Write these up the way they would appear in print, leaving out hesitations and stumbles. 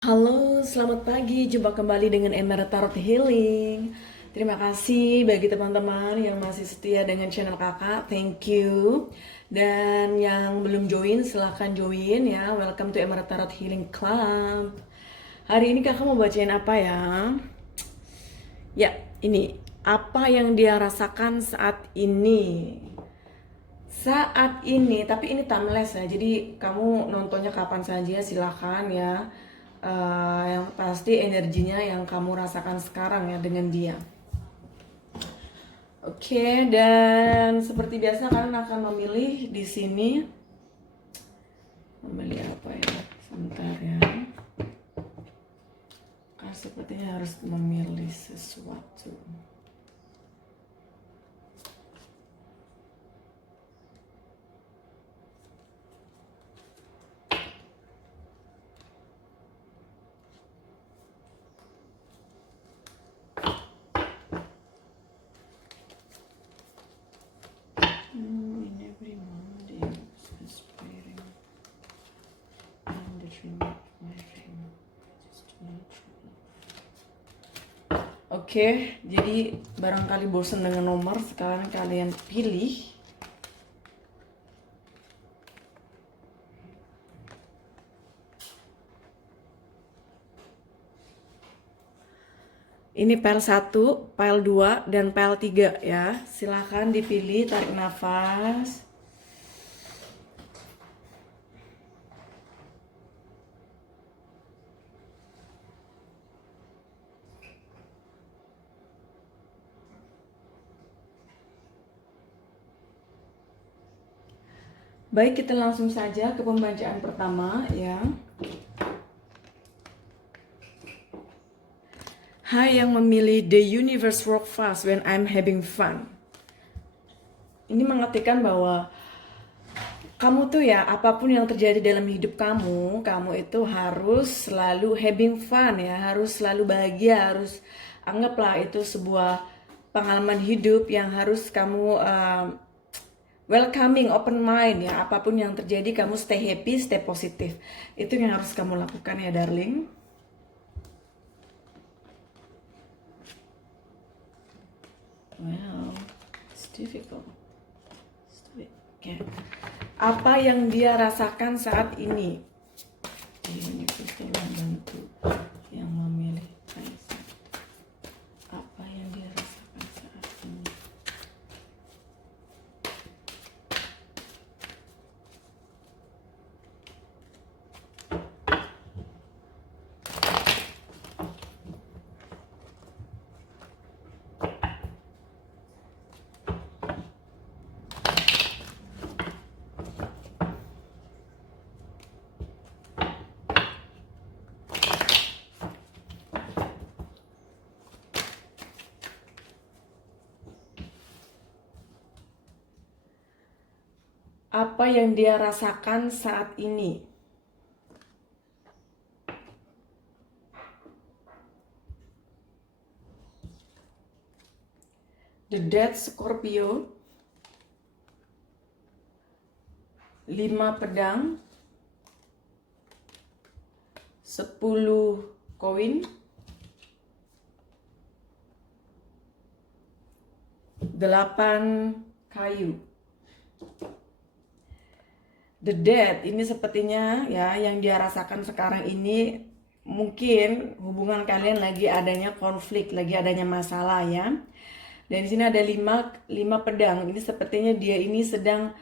Halo, selamat pagi. Jumpa kembali dengan Emma Tarot Healing. Terima kasih bagi teman-teman yang masih setia dengan channel kakak. Thank you. Dan yang belum join, silahkan join ya. Welcome to Emma Tarot Healing Club. Hari ini kakak mau bacain apa ya? Ya, ini. Apa yang dia rasakan saat ini? Saat ini, tapi ini timeless ya. Jadi kamu nontonnya kapan saja silahkan ya. Yang pasti energinya yang kamu rasakan sekarang ya dengan dia. Oke, dan seperti biasa kalian akan memilih di sini. Memilih apa ya? Sebentar ya. Kan sepertinya harus memilih sesuatu. In every moment is inspiring and the dream of my dream. Oke, jadi barangkali bosan dengan nomor, sekarang kalian pilih. Ini pile 1, pile 2, dan pile 3 ya. Silahkan dipilih, tarik nafas. Baik, kita langsung saja ke pembacaan pertama ya. Hai yang memilih The Universe Work Fast When I'm Having Fun. Ini mengartikan bahwa kamu tuh ya, apapun yang terjadi dalam hidup kamu itu harus selalu having fun ya, harus selalu bahagia, harus anggaplah itu sebuah pengalaman hidup yang harus kamu welcoming, open mind ya. Apapun yang terjadi kamu stay happy, stay positif. Itu yang harus kamu lakukan ya darling. Well, it's difficult. Okay. Apa yang dia rasakan saat ini? Ini kita membantu yang memilih Kaisar. Apa yang dia rasakan saat ini? Apa yang dia rasakan saat ini? The Death Scorpio, 5 pedang, 10 koin, 8 kayu. The Death ini sepertinya ya yang dia rasakan sekarang ini, mungkin hubungan kalian lagi adanya konflik, lagi adanya masalah ya. Dan di sini ada 5 pedang. Ini sepertinya dia ini sedang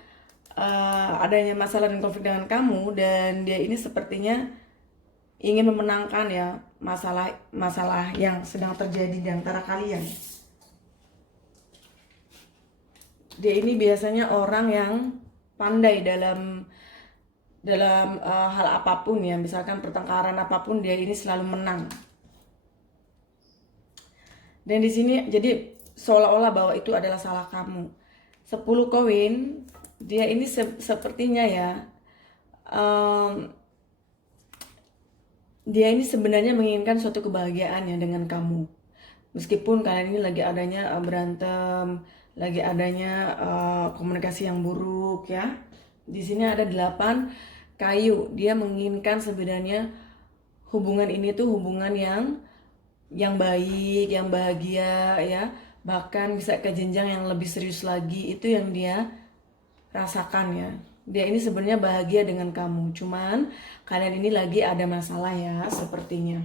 adanya masalah dan konflik dengan kamu, dan dia ini sepertinya ingin memenangkan ya masalah yang sedang terjadi di antara kalian. Dia ini biasanya orang yang pandai dalam hal apapun ya, misalkan pertengkaran apapun dia ini selalu menang. Dan di sini jadi seolah-olah bahwa itu adalah salah kamu. 10 koin, dia ini sepertinya ya, dia ini sebenarnya menginginkan suatu kebahagiaan ya dengan kamu. Meskipun kalian ini lagi adanya berantem, lagi adanya komunikasi yang buruk ya. Di sini ada 8 kayu. Dia menginginkan sebenarnya hubungan ini tuh hubungan yang baik, yang bahagia ya, bahkan bisa ke jenjang yang lebih serius lagi. Itu yang dia rasakan ya. Dia ini sebenarnya bahagia dengan kamu, cuman kalian ini lagi ada masalah ya sepertinya.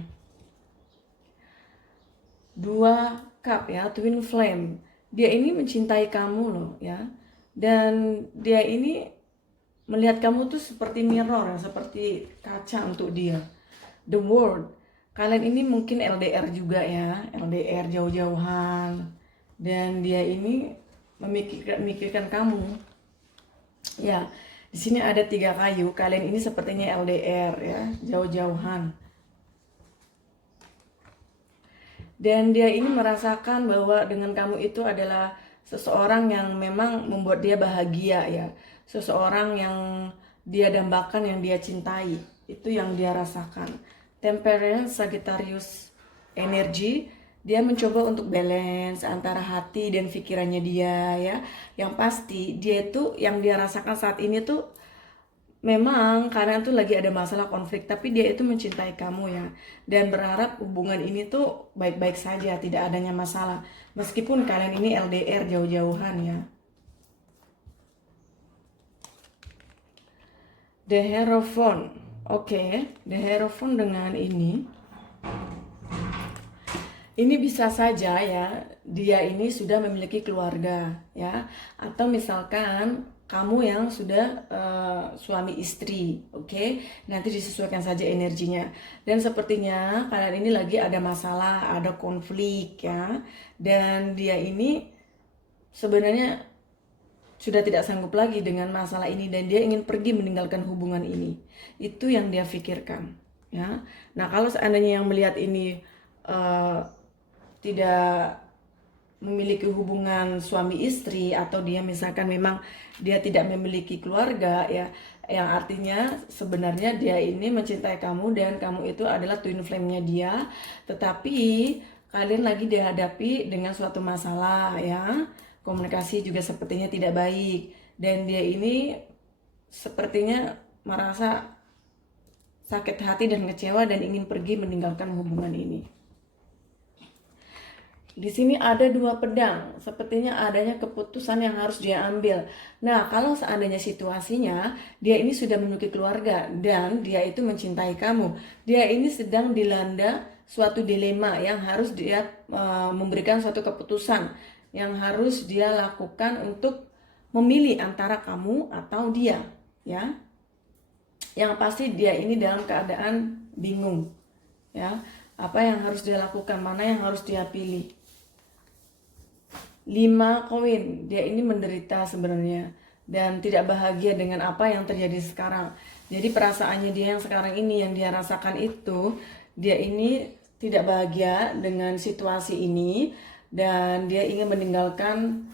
Dua cup ya, twin flame. Dia ini mencintai kamu loh ya. Dan dia ini melihat kamu tuh seperti mirror ya, seperti kaca untuk dia. The world. Kalian ini mungkin LDR juga ya, LDR jauh-jauhan. Dan dia ini memikirkan kamu. Ya, di sini ada 3 kayu. Kalian ini sepertinya LDR ya, jauh-jauhan. Dan dia ini merasakan bahwa dengan kamu itu adalah seseorang yang memang membuat dia bahagia ya. Seseorang yang dia dambakan, yang dia cintai. Itu yang dia rasakan. Temperance, Sagittarius energy. Dia mencoba untuk balance antara hati dan pikirannya dia ya. Yang pasti dia itu yang dia rasakan saat ini tuh memang kalian tuh lagi ada masalah konflik, tapi dia itu mencintai kamu ya. Dan berharap hubungan ini tuh baik-baik saja, tidak adanya masalah. Meskipun kalian ini LDR jauh-jauhan ya. The Hierophant. Oke, The Hierophant dengan ini bisa saja ya, dia ini sudah memiliki keluarga ya, atau misalkan kamu yang sudah suami istri, oke? Nanti disesuaikan saja energinya. Dan sepertinya kalian ini lagi ada masalah, ada konflik ya, dan dia ini sebenarnya sudah tidak sanggup lagi dengan masalah ini dan dia ingin pergi meninggalkan hubungan ini. Itu yang dia pikirkan ya. Nah, kalau seandainya yang melihat ini tidak memiliki hubungan suami istri, atau dia misalkan memang dia tidak memiliki keluarga ya, yang artinya sebenarnya dia ini mencintai kamu dan kamu itu adalah twin flame-nya dia, tetapi kalian lagi dihadapi dengan suatu masalah ya, komunikasi juga sepertinya tidak baik, dan dia ini sepertinya merasa sakit hati dan kecewa dan ingin pergi meninggalkan hubungan ini. Di sini ada 2 pedang, sepertinya adanya keputusan yang harus dia ambil. Nah, kalau seandainya situasinya dia ini sudah memiliki keluarga dan dia itu mencintai kamu, dia ini sedang dilanda suatu dilema yang harus dia memberikan suatu keputusan yang harus dia lakukan untuk memilih antara kamu atau dia, ya. Yang pasti dia ini dalam keadaan bingung, ya. Apa yang harus dia lakukan, mana yang harus dia pilih. 5 koin, dia ini menderita sebenarnya dan tidak bahagia dengan apa yang terjadi sekarang. Jadi perasaannya dia yang sekarang ini, yang dia rasakan itu, dia ini tidak bahagia dengan situasi ini dan dia ingin meninggalkan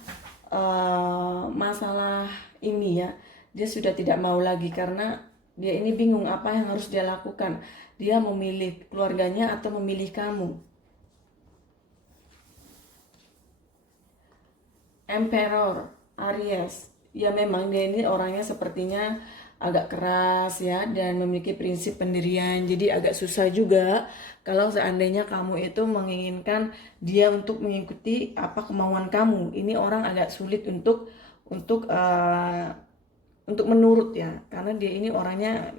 masalah ini ya. Dia sudah tidak mau lagi karena dia ini bingung apa yang harus dia lakukan. Dia memilih keluarganya atau memilih kamu. Emperor Aries, ya memang dia ini orangnya sepertinya agak keras ya dan memiliki prinsip pendirian, jadi agak susah juga kalau seandainya kamu itu menginginkan dia untuk mengikuti apa kemauan kamu. Ini orang agak sulit untuk menurut ya, karena dia ini orangnya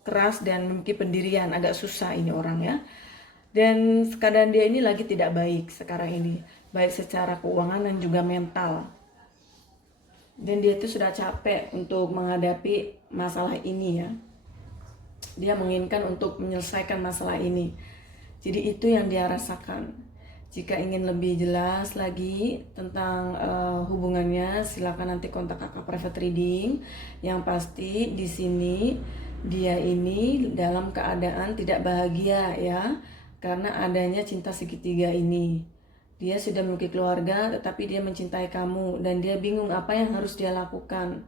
keras dan memiliki pendirian, agak susah ini orang ya. Dan keadaan dia ini lagi tidak baik sekarang ini, baik secara keuangan dan juga mental. Dan dia itu sudah capek untuk menghadapi masalah ini ya. Dia menginginkan untuk menyelesaikan masalah ini. Jadi itu yang dia rasakan. Jika ingin lebih jelas lagi tentang hubungannya, silakan nanti kontak kakak private reading. Yang pasti di sini dia ini dalam keadaan tidak bahagia ya, karena adanya cinta segitiga ini. Dia sudah memiliki keluarga, tetapi dia mencintai kamu dan dia bingung apa yang harus dia lakukan.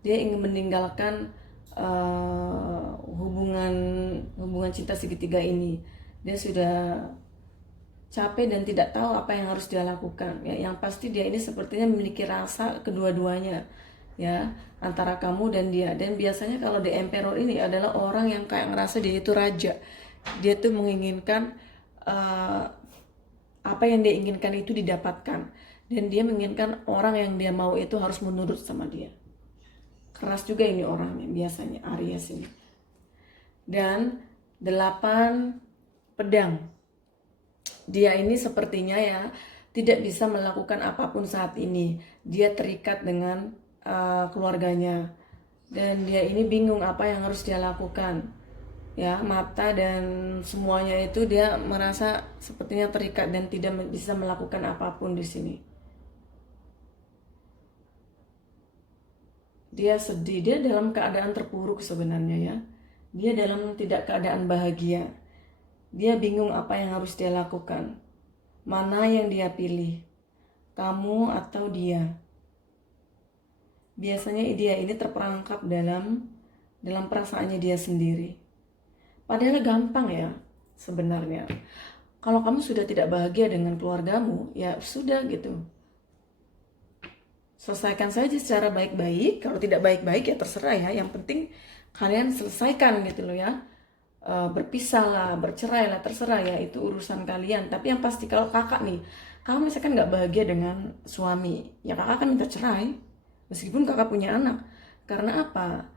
Dia ingin meninggalkan hubungan cinta segitiga ini. Dia sudah capek dan tidak tahu apa yang harus dia lakukan. Ya, yang pasti dia ini sepertinya memiliki rasa kedua-duanya, ya, antara kamu dan dia. Dan biasanya kalau The Emperor ini adalah orang yang kayak ngerasa dia itu raja. Dia tuh menginginkan apa yang dia inginkan itu didapatkan, dan dia menginginkan orang yang dia mau itu harus menurut sama dia. Keras juga ini orangnya biasanya, Aries ini. Dan 8 pedang. Dia ini sepertinya ya tidak bisa melakukan apapun saat ini. Dia terikat dengan keluarganya, dan dia ini bingung apa yang harus dia lakukan. Ya, mata dan semuanya itu dia merasa sepertinya terikat dan tidak bisa melakukan apapun di sini. Dia sedih, dia dalam keadaan terpuruk sebenarnya ya. Dia dalam tidak keadaan bahagia. Dia bingung apa yang harus dia lakukan. Mana yang dia pilih? Kamu atau dia? Biasanya dia ini terperangkap dalam perasaannya dia sendiri. Padahal gampang ya sebenarnya. Kalau kamu sudah tidak bahagia dengan keluargamu, ya sudah gitu. Selesaikan saja secara baik-baik. Kalau tidak baik-baik ya terserah ya. Yang penting kalian selesaikan gitu loh ya. Berpisah lah, bercerai lah, terserah ya, itu urusan kalian. Tapi yang pasti kalau kakak nih, kamu misalkan nggak bahagia dengan suami, ya kakak akan minta cerai. Meskipun kakak punya anak. Karena apa?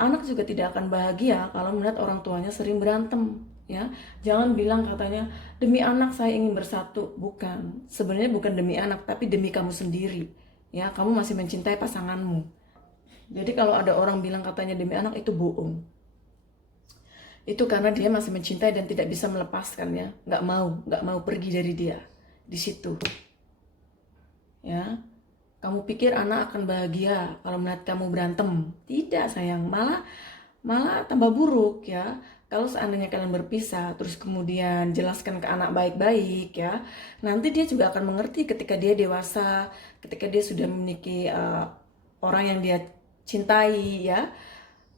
Anak juga tidak akan bahagia kalau melihat orang tuanya sering berantem. Ya, jangan bilang katanya demi anak saya ingin bersatu. Bukan, sebenarnya bukan demi anak, tapi demi kamu sendiri. Ya, kamu masih mencintai pasanganmu. Jadi kalau ada orang bilang katanya demi anak, itu bohong. Itu karena dia masih mencintai dan tidak bisa melepaskannya, nggak mau pergi dari dia di situ. Ya, kamu pikir anak akan bahagia kalau melihat kamu berantem? Tidak sayang, malah tambah buruk ya. Kalau seandainya kalian berpisah, terus kemudian jelaskan ke anak baik-baik ya, nanti dia juga akan mengerti ketika dia dewasa, ketika dia sudah memiliki orang yang dia cintai ya,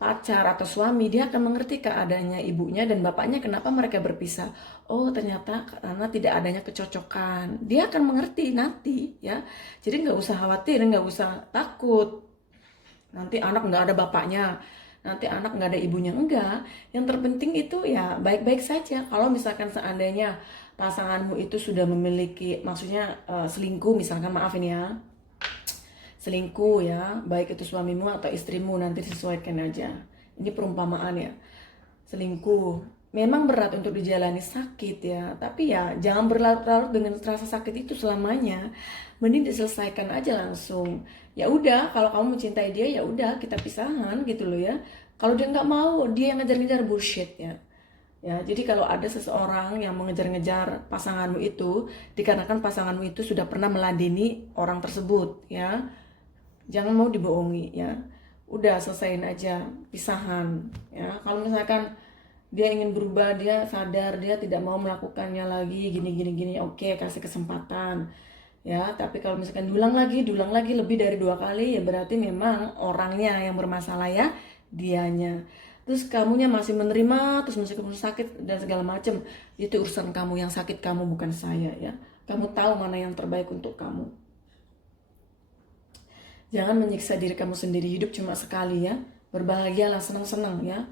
pacar atau suami, dia akan mengerti keadaannya ibunya dan bapaknya kenapa mereka berpisah. Oh ternyata karena tidak adanya kecocokan. Dia akan mengerti nanti ya. Jadi nggak usah khawatir, nggak usah takut. Nanti anak nggak ada bapaknya, nanti anak nggak ada ibunya, enggak. Yang terpenting itu ya baik-baik saja. Kalau misalkan seandainya pasanganmu itu sudah memiliki, maksudnya selingkuh misalkan, maaf ini ya, selingkuh ya, baik itu suamimu atau istrimu, nanti disesuaikan aja. Ini perumpamaan ya. Selingkuh memang berat untuk dijalani, sakit ya, tapi ya jangan berlarut-larut dengan rasa sakit itu selamanya. Mending diselesaikan aja langsung. Ya udah, kalau kamu mencintai dia ya udah kita pisahan gitu loh ya. Kalau dia nggak mau, dia yang ngejar-ngejar, bullshit ya. Ya, jadi kalau ada seseorang yang mengejar-ngejar pasanganmu itu, dikarenakan pasanganmu itu sudah pernah meladeni orang tersebut ya. Jangan mau dibohongi ya. Udah selesaiin aja, pisahan ya. Kalau misalkan dia ingin berubah, dia sadar dia tidak mau melakukannya lagi gini, oke, kasih kesempatan ya. Tapi kalau misalkan diulang lagi lebih dari 2 kali, ya berarti memang orangnya yang bermasalah ya, dianya. Terus kamunya masih menerima, terus masih kamu sakit dan segala macam, itu urusan kamu, yang sakit kamu bukan saya ya. Kamu tahu mana yang terbaik untuk kamu. Jangan menyiksa diri kamu sendiri, hidup cuma sekali ya. Berbahagialah, senang-senang ya.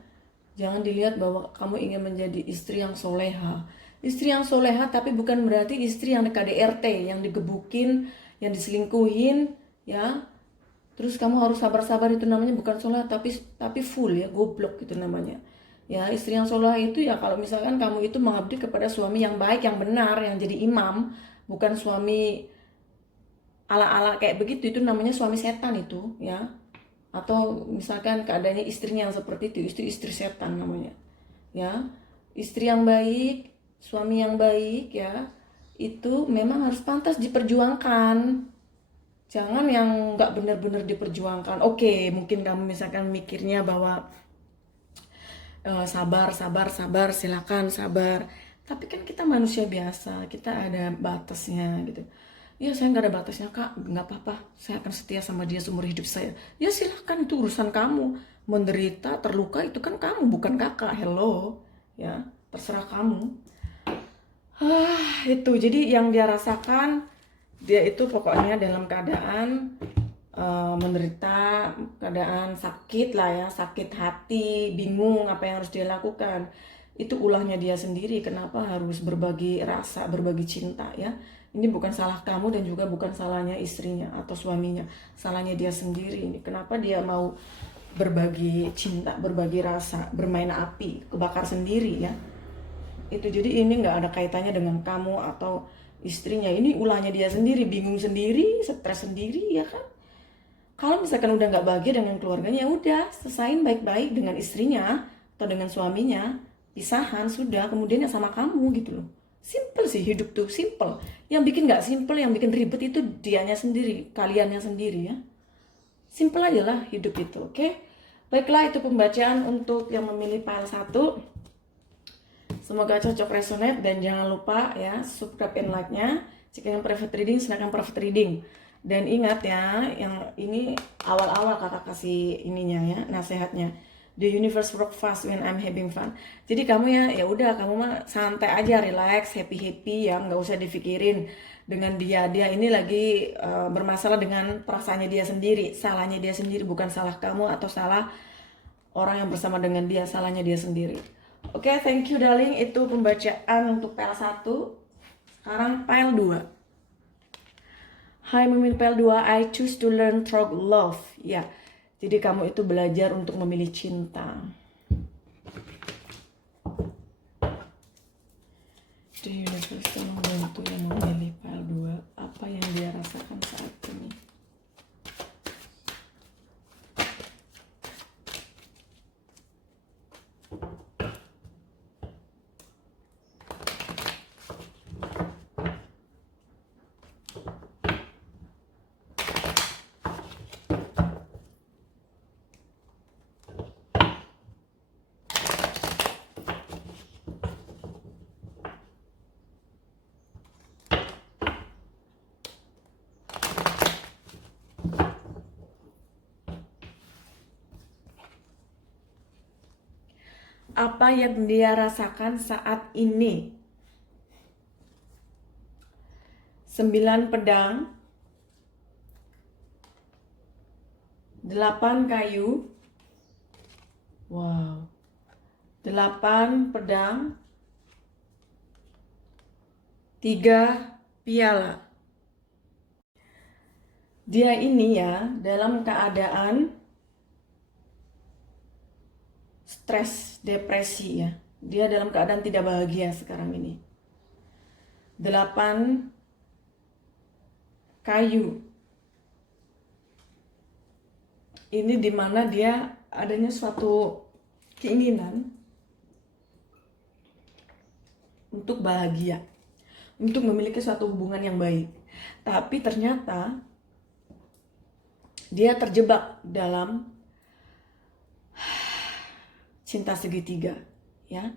Jangan dilihat bahwa kamu ingin menjadi istri yang soleha. Istri yang soleha tapi bukan berarti istri yang KDRT, yang digebukin, yang diselingkuhin ya. Terus kamu harus sabar-sabar, itu namanya bukan soleha, tapi full ya, goblok itu namanya. Ya, istri yang soleha itu ya kalau misalkan kamu itu mengabdi kepada suami yang baik, yang benar, yang jadi imam, bukan suami ala-ala kayak begitu, itu namanya suami setan itu ya. Atau misalkan keadaannya istrinya yang seperti itu, istri setan namanya ya. Istri yang baik, suami yang baik ya, itu memang harus pantas diperjuangkan. Jangan yang nggak benar-benar diperjuangkan. Oke, mungkin kamu misalkan mikirnya bahwa sabar, silakan sabar. Tapi kan kita manusia biasa, kita ada batasnya gitu. Ya saya nggak ada batasnya kak, nggak apa-apa, saya akan setia sama dia seumur hidup saya. Ya silahkan, itu urusan kamu. Menderita, terluka itu kan kamu, bukan kakak. Hello, ya terserah kamu. Itu jadi yang dia rasakan, dia itu pokoknya dalam keadaan menderita, keadaan sakit lah ya, sakit hati, bingung apa yang harus dia lakukan. itu ulahnya dia sendiri. Kenapa harus berbagi rasa, berbagi cinta ya? Ini bukan salah kamu dan juga bukan salahnya istrinya atau suaminya. Salahnya dia sendiri. Ini kenapa dia mau berbagi cinta, berbagi rasa, bermain api, kebakar sendiri ya. Itu jadi ini nggak ada kaitannya dengan kamu atau istrinya. Ini ulahnya dia sendiri, bingung sendiri, stres sendiri ya kan. Kalau misalkan udah nggak bahagia dengan keluarganya, ya udah selesain baik-baik dengan istrinya atau dengan suaminya, pisahan sudah, kemudian ya sama kamu gitu loh. Simple sih hidup tuh, simple. Yang bikin nggak simple, yang bikin ribet itu dianya sendiri, kaliannya sendiri ya. Simple aja lah hidup itu, oke? Baiklah, itu pembacaan untuk yang memilih file 1. Semoga cocok, resonate, dan jangan lupa ya subscribe and like-nya. Jika yang private reading, silakan private reading. Dan ingat ya, yang ini awal-awal kakak kasih ininya ya, nasihatnya. The universe work fast when I'm having fun. Jadi kamu ya udah kamu mah santai aja, relax, happy ya, nggak usah dipikirin dengan dia ini lagi bermasalah dengan perasaannya dia sendiri, salahnya dia sendiri, bukan salah kamu atau salah orang yang bersama dengan dia, salahnya dia sendiri. Oke, thank you darling. Itu pembacaan untuk file 1. Sekarang file 2. Hai Mimin file 2, I choose to learn through love. Ya, jadi kamu itu belajar untuk memilih cinta. The universe tolong bantu yang memilih file 2. Apa yang dia rasakan saat ini? Apa yang dia rasakan saat ini? 9 pedang, 8 kayu, wow, 8 pedang, 3 piala. Dia ini ya dalam keadaan stres, depresi ya. Dia dalam keadaan tidak bahagia sekarang ini. 8 kayu. Ini dimana dia adanya suatu keinginan untuk bahagia, untuk memiliki suatu hubungan yang baik. Tapi ternyata dia terjebak dalam cinta segitiga ya.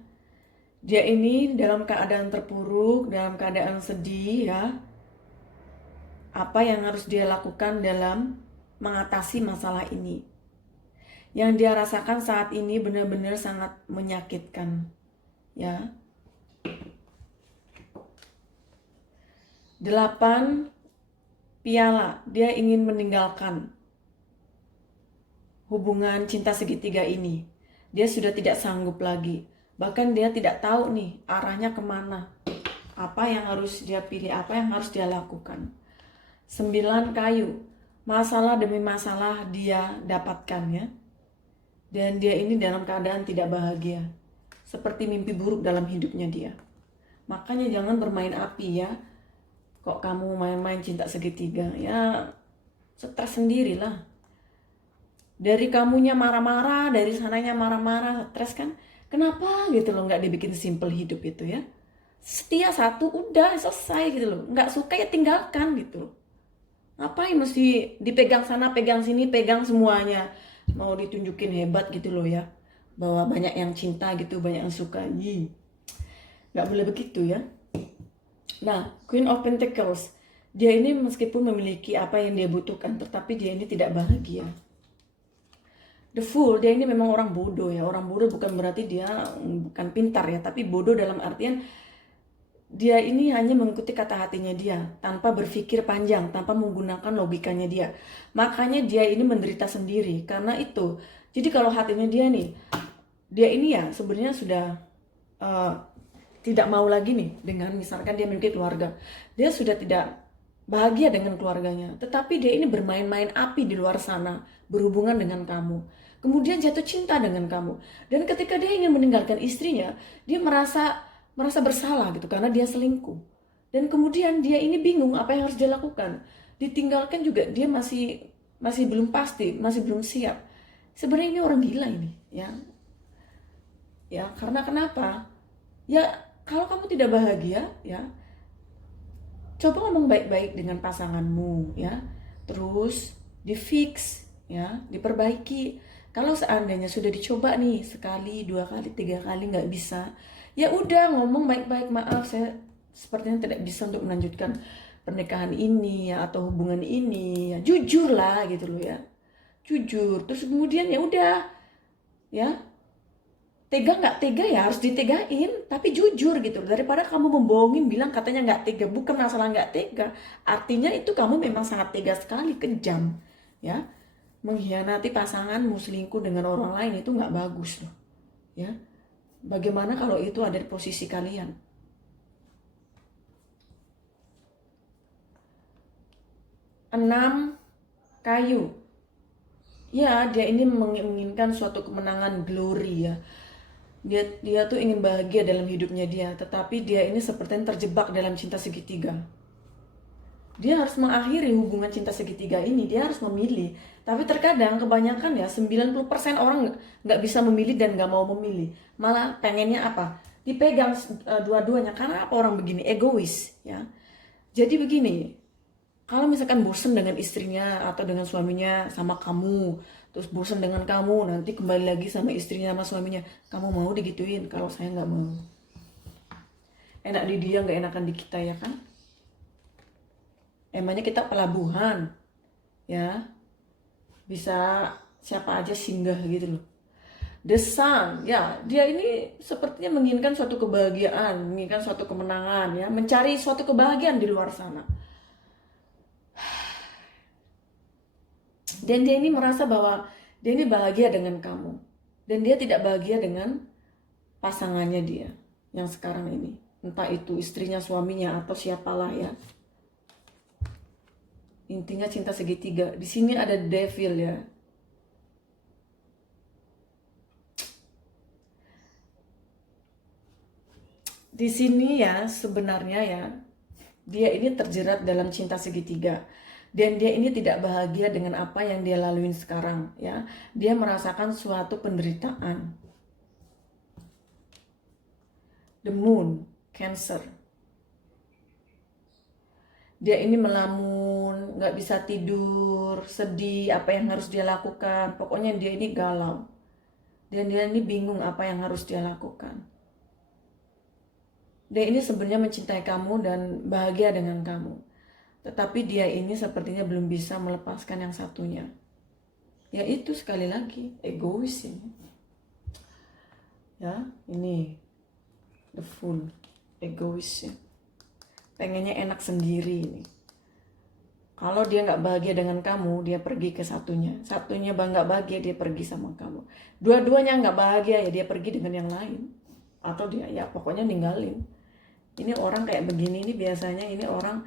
Dia ini dalam keadaan terpuruk, dalam keadaan sedih ya. Apa yang harus dia lakukan dalam mengatasi masalah ini? Yang dia rasakan saat ini benar-benar sangat menyakitkan ya. 8 piala, dia ingin meninggalkan hubungan cinta segitiga ini. Dia sudah tidak sanggup lagi. Bahkan dia tidak tahu nih arahnya kemana. Apa yang harus dia pilih, apa yang harus dia lakukan. 9 kayu. Masalah demi masalah dia dapatkan ya. Dan dia ini dalam keadaan tidak bahagia. Seperti mimpi buruk dalam hidupnya dia. Makanya jangan bermain api ya. Kok kamu main-main cinta segitiga? Ya stres sendirilah. Dari kamunya marah-marah, dari sananya marah-marah, stres kan? Kenapa gitu loh nggak dibikin simple hidup itu ya? Setia satu udah selesai gitu loh. Nggak suka ya tinggalkan gitu loh. Ngapain mesti dipegang sana, pegang sini, pegang semuanya? Mau ditunjukin hebat gitu loh ya. Bahwa banyak yang cinta gitu, banyak yang suka. Nggak boleh begitu ya. Nah, Queen of Pentacles. Dia ini meskipun memiliki apa yang dia butuhkan, tetapi dia ini tidak bahagia. The Fool, dia ini memang orang bodoh ya. Orang bodoh bukan berarti dia bukan pintar ya, tapi bodoh dalam artian dia ini hanya mengikuti kata hatinya dia, tanpa berpikir panjang, tanpa menggunakan logikanya dia. Makanya dia ini menderita sendiri, karena itu. Jadi kalau hatinya dia nih, dia ini ya sebenarnya sudah eh, tidak mau lagi nih dengan misalkan dia memiliki keluarga. Dia sudah tidak bahagia dengan keluarganya, tetapi dia ini bermain-main api di luar sana, berhubungan dengan kamu. Kemudian jatuh cinta dengan kamu. Dan ketika dia ingin meninggalkan istrinya, dia merasa bersalah gitu karena dia selingkuh. Dan kemudian dia ini bingung apa yang harus dia lakukan. Ditinggalkan juga dia masih belum pasti, masih belum siap. Sebenarnya ini orang gila ini, ya. Ya, karena kenapa? Ya, kalau kamu tidak bahagia, ya, coba ngomong baik-baik dengan pasanganmu, ya. Terus di-fix, ya, diperbaiki. Kalau seandainya sudah dicoba nih sekali, 2 kali, 3 kali nggak bisa, ya udah ngomong baik-baik, maaf saya sepertinya tidak bisa untuk melanjutkan pernikahan ini ya atau hubungan ini, ya jujur lah gitu loh ya, jujur. Terus kemudian ya udah, ya tega nggak tega ya harus ditegain, tapi jujur gitu. Daripada kamu membohongin bilang katanya nggak tega, bukan masalah nggak tega, artinya itu kamu memang sangat tega sekali, kejam, ya. Mengkhianati pasanganmu, selingkuh dengan orang lain itu nggak bagus loh, ya. Bagaimana kalau itu ada di posisi kalian? 6 kayu. Ya, dia ini menginginkan suatu kemenangan, glory ya. Dia tuh ingin bahagia dalam hidupnya dia, tetapi dia ini sepertinya terjebak dalam cinta segitiga. Dia harus mengakhiri hubungan cinta segitiga ini, dia harus memilih. Tapi terkadang kebanyakan ya 90% orang nggak bisa memilih dan nggak mau memilih. Malah pengennya apa? Dipegang dua-duanya. Karena apa orang begini? Egois ya. Jadi begini, kalau misalkan bosen dengan istrinya atau dengan suaminya sama kamu, terus bosen dengan kamu, nanti kembali lagi sama istrinya sama suaminya, kamu mau digituin? Kalau saya nggak mau. Enak di dia, nggak enakan di kita ya kan? Emangnya kita pelabuhan, ya bisa siapa aja singgah gitu loh. The Sun, ya dia ini sepertinya menginginkan suatu kebahagiaan, menginginkan suatu kemenangan, ya mencari suatu kebahagiaan di luar sana. Dan dia ini merasa bahwa dia ini bahagia dengan kamu, dan dia tidak bahagia dengan pasangannya dia yang sekarang ini, entah itu istrinya, suaminya, atau siapalah ya. Intinya cinta segitiga. Di sini ada devil ya. Di sini ya sebenarnya ya, dia ini terjerat dalam cinta segitiga. Dan dia ini tidak bahagia dengan apa yang dia laluin sekarang ya. Dia merasakan suatu penderitaan. The Moon, Cancer. Dia ini melamun, nggak bisa tidur, sedih, apa yang harus dia lakukan. Pokoknya dia ini galau. Dan dia ini bingung apa yang harus dia lakukan. Dia ini sebenarnya mencintai kamu dan bahagia dengan kamu. Tetapi dia ini sepertinya belum bisa melepaskan yang satunya. Ya itu sekali lagi, egois ini. Ya, ini the Fool, egois ya. Pengennya enak sendiri ini. Kalau dia nggak bahagia dengan kamu, dia pergi ke satunya. Satunya nggak bahagia, dia pergi sama kamu. Dua-duanya nggak bahagia, ya dia pergi dengan yang lain. Atau dia ya pokoknya ninggalin. Ini orang kayak begini ini biasanya ini orang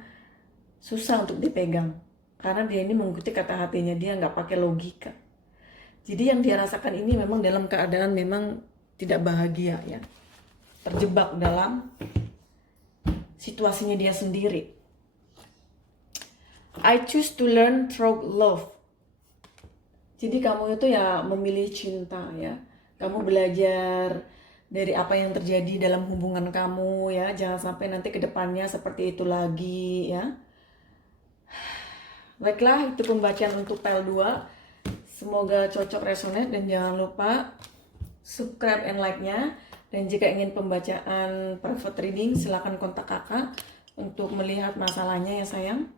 susah untuk dipegang. Karena dia ini mengikuti kata hatinya, dia nggak pakai logika. Jadi yang dia rasakan ini memang dalam keadaan memang tidak bahagia ya. Terjebak dalam situasinya dia sendiri. I choose to learn through love. Jadi kamu itu ya memilih cinta ya. Kamu belajar dari apa yang terjadi dalam hubungan kamu ya. Jangan sampai nanti ke depannya seperti itu lagi ya. Baiklah, itu pembacaan untuk PL 2. Semoga cocok, resonate, dan jangan lupa subscribe and like-nya. Dan jika ingin pembacaan private reading, silakan kontak kakak untuk melihat masalahnya ya sayang.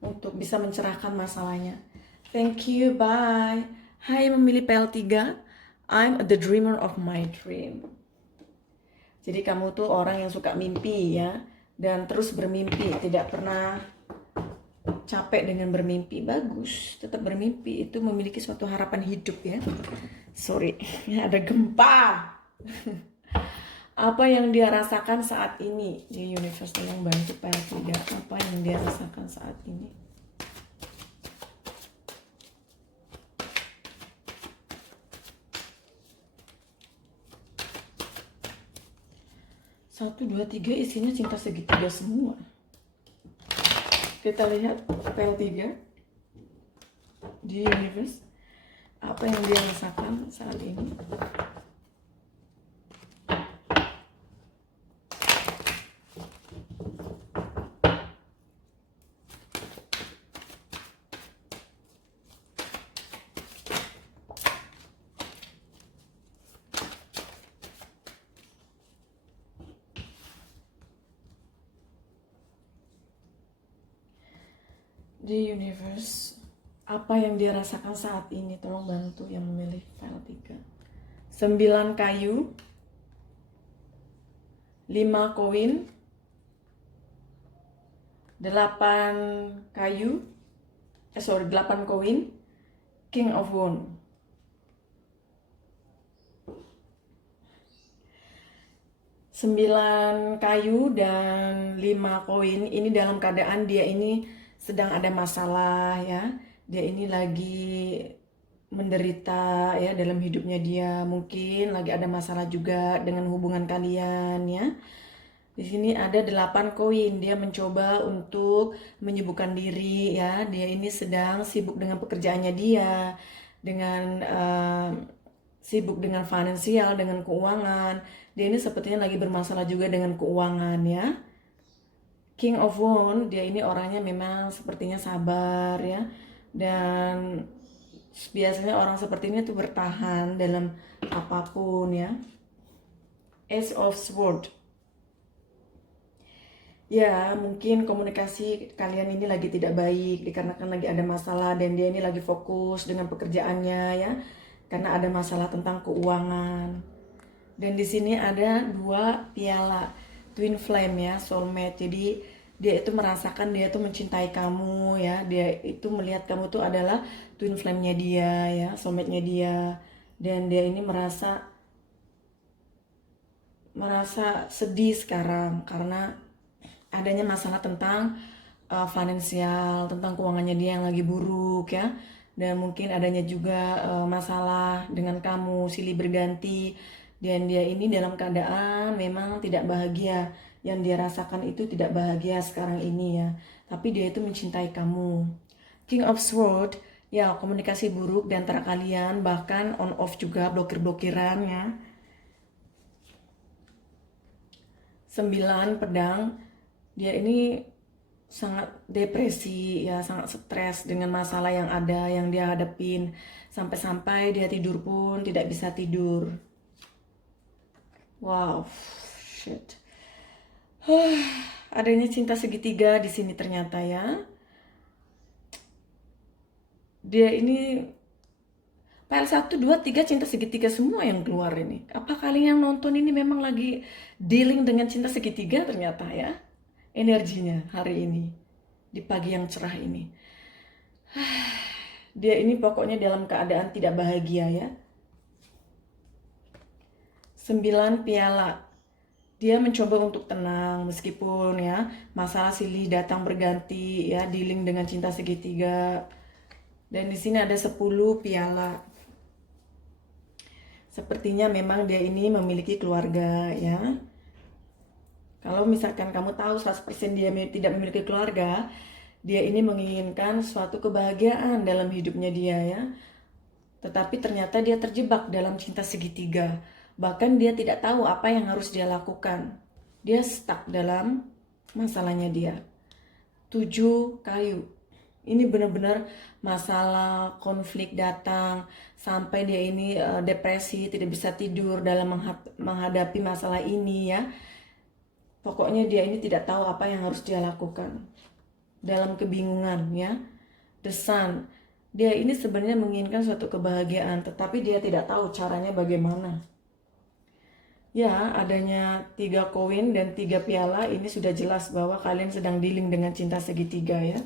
Untuk bisa mencerahkan masalahnya. Thank you, bye. Hai memilih PL3, I'm the dreamer of my dream. Jadi kamu tuh orang yang suka mimpi ya. Dan terus bermimpi, tidak pernah capek dengan bermimpi. Bagus, tetap bermimpi. Itu memiliki suatu harapan hidup ya. Sorry, ada gempa. Apa yang dia rasakan saat ini? Di universe yang bantu pile 3. Apa yang dia rasakan saat ini? Satu, dua, tiga isinya cinta segitiga semua. Kita lihat pile 3 di universe. Apa yang dia rasakan saat ini? Di universe, apa yang dia rasakan saat ini? Tolong bantu yang memilih file 3. 9 kayu, 5 koin, 8 kayu, 8 koin, King of Wands. 9 kayu dan 5 koin ini dalam keadaan dia ini sedang ada masalah ya. Dia ini lagi menderita ya dalam hidupnya dia. Mungkin lagi ada masalah juga dengan hubungan kalian ya. Di sini ada 8 koin. Dia mencoba untuk menyibukkan diri ya. Dia ini sedang sibuk dengan pekerjaannya dia, dengan sibuk dengan finansial, dengan keuangan. Dia ini sepertinya lagi bermasalah juga dengan keuangan ya. King of Wands, dia ini orangnya memang sepertinya sabar ya. Dan biasanya orang seperti ini tuh bertahan dalam apapun ya. Ace of Swords. Ya, mungkin komunikasi kalian ini lagi tidak baik dikarenakan lagi ada masalah dan dia ini lagi fokus dengan pekerjaannya ya. Karena ada masalah tentang keuangan. Dan di sini ada 2 piala twin flame ya, soulmate. Jadi dia itu merasakan dia itu mencintai kamu ya. Dia itu melihat kamu tuh adalah twin flame-nya dia ya, soulmate-nya dia. Dan dia ini merasa sedih sekarang karena adanya masalah tentang finansial, tentang keuangannya dia yang lagi buruk ya. Dan mungkin adanya juga masalah dengan kamu, silih berganti. Dan dia ini dalam keadaan memang tidak bahagia. Yang dia rasakan itu tidak bahagia sekarang ini ya. Tapi dia itu mencintai kamu. King of Swords, ya komunikasi buruk di antara kalian. Bahkan on off juga, blokir-blokiran ya. 9 pedang, dia ini sangat depresi ya, sangat stres dengan masalah yang ada, yang dia hadapin. Sampai-sampai dia tidur pun tidak bisa tidur. Wow, shit. Adanya cinta segitiga di sini ternyata ya. Dia ini pile 1, 2, 3 cinta segitiga semua yang keluar ini. Apa kalian yang nonton ini memang lagi dealing dengan cinta segitiga ternyata ya? Energinya hari ini, di pagi yang cerah ini. Dia ini pokoknya dalam keadaan tidak bahagia ya. 9 piala. Dia mencoba untuk tenang meskipun ya masalah silih datang berganti ya, dealing dengan cinta segitiga. Dan di sini ada 10 piala. Sepertinya memang dia ini memiliki keluarga ya. Kalau misalkan kamu tahu 100% dia tidak memiliki keluarga, dia ini menginginkan suatu kebahagiaan dalam hidupnya dia ya. Tetapi ternyata dia terjebak dalam cinta segitiga. Bahkan dia tidak tahu apa yang harus dia lakukan. Dia stuck dalam masalahnya dia. 7 kayu. Ini benar-benar masalah konflik datang. Sampai dia ini depresi, tidak bisa tidur dalam menghadapi masalah ini ya. Pokoknya dia ini tidak tahu apa yang harus dia lakukan. Dalam kebingungan ya. The Sun. Dia ini sebenarnya menginginkan suatu kebahagiaan. Tetapi dia tidak tahu caranya bagaimana. Ya, adanya 3 koin dan 3 piala ini sudah jelas bahwa kalian sedang dealing dengan cinta segitiga ya.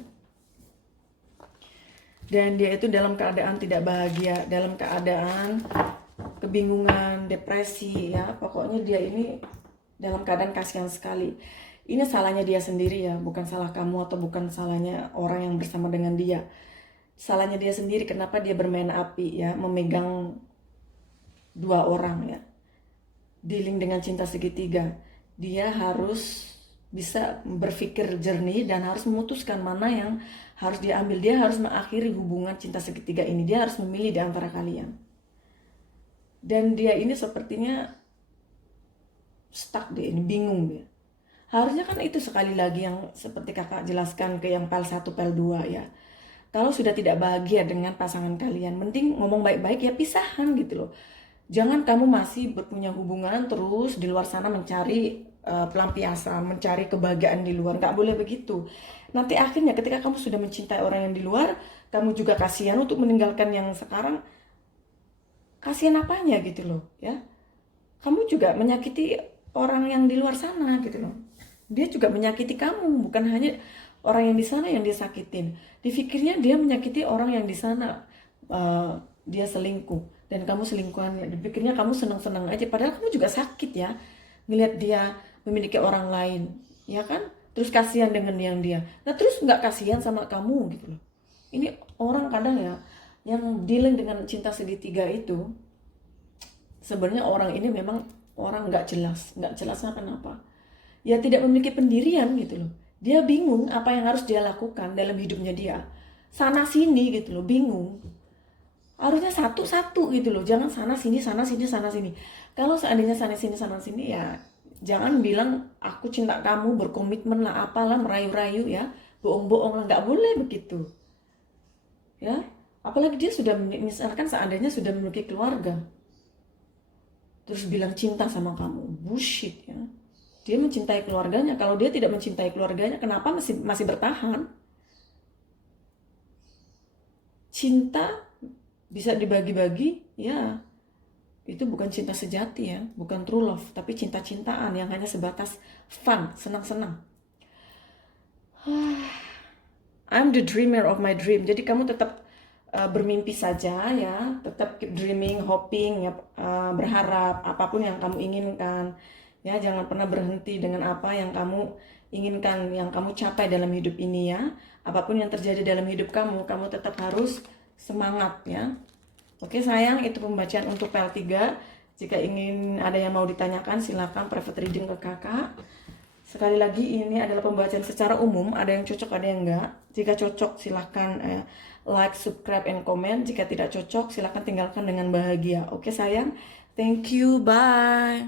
Dan dia itu dalam keadaan tidak bahagia, dalam keadaan kebingungan, depresi ya. Pokoknya dia ini dalam keadaan kasihan sekali. Ini salahnya dia sendiri ya, bukan salah kamu atau bukan salahnya orang yang bersama dengan dia. Salahnya dia sendiri, kenapa dia bermain api ya, memegang dua orang ya. Dealing dengan cinta segitiga. Dia harus bisa berpikir jernih dan harus memutuskan mana yang harus diambil. Dia harus mengakhiri hubungan cinta segitiga ini. Dia harus memilih di antara kalian. Dan dia ini sepertinya stuck dia ini, bingung dia. Harusnya kan itu sekali lagi yang seperti kakak jelaskan ke yang pel 1, pel 2 ya. Kalau sudah tidak bahagia dengan pasangan kalian, mending ngomong baik-baik ya, pisahan gitu loh. Jangan kamu masih berpunya hubungan terus di luar sana mencari pelampiasan, mencari kebahagiaan di luar. Nggak boleh begitu. Nanti akhirnya ketika kamu sudah mencintai orang yang di luar, kamu juga kasihan untuk meninggalkan yang sekarang. Kasihan apanya gitu loh ya. Kamu juga menyakiti orang yang di luar sana gitu loh. Dia juga menyakiti kamu, bukan hanya orang yang di sana yang dia sakitin. Dipikirnya dia menyakiti orang yang di sana, dia selingkuh dan kamu selingkuhannya. Dipikirnya kamu senang-senang aja, padahal kamu juga sakit ya ngelihat dia memiliki orang lain, ya kan? Terus kasihan dengan yang dia. Nah terus nggak kasihan sama kamu gitu loh. Ini orang kadang ya yang dealing dengan cinta segitiga itu, sebenarnya orang ini memang orang nggak jelasnya kenapa. Ya tidak memiliki pendirian gitu loh. Dia bingung apa yang harus dia lakukan dalam hidupnya dia. Sana sini gitu loh, bingung. Harusnya satu-satu gitu loh, jangan sana sini, sana sini, sana sini. Kalau seandainya sana sini ya jangan bilang aku cinta kamu, berkomitmen lah, apalah, merayu-rayu ya, bohong-bohong lah, nggak boleh begitu. Ya, apalagi dia sudah, misalkan seandainya sudah memiliki keluarga, terus bilang cinta sama kamu, bullshit ya. Dia mencintai keluarganya. Kalau dia tidak mencintai keluarganya, kenapa masih bertahan? Cinta bisa dibagi-bagi, ya. Itu bukan cinta sejati ya, bukan true love, tapi cinta-cintaan yang hanya sebatas fun, senang-senang. I'm the dreamer of my dream. Jadi kamu tetap bermimpi saja ya, tetap keep dreaming, hoping ya, berharap apapun yang kamu inginkan. Ya, jangan pernah berhenti dengan apa yang kamu inginkan, yang kamu capai dalam hidup ini ya. Apapun yang terjadi dalam hidup kamu, kamu tetap harus semangat ya. Oke sayang, itu pembacaan untuk PL3. Jika ingin ada yang mau ditanyakan, silakan private reading ke kakak. Sekali lagi, ini adalah pembacaan secara umum, ada yang cocok, ada yang enggak. Jika cocok, silakan like, subscribe, and comment. Jika tidak cocok, silakan tinggalkan dengan bahagia. Oke sayang, thank you, bye.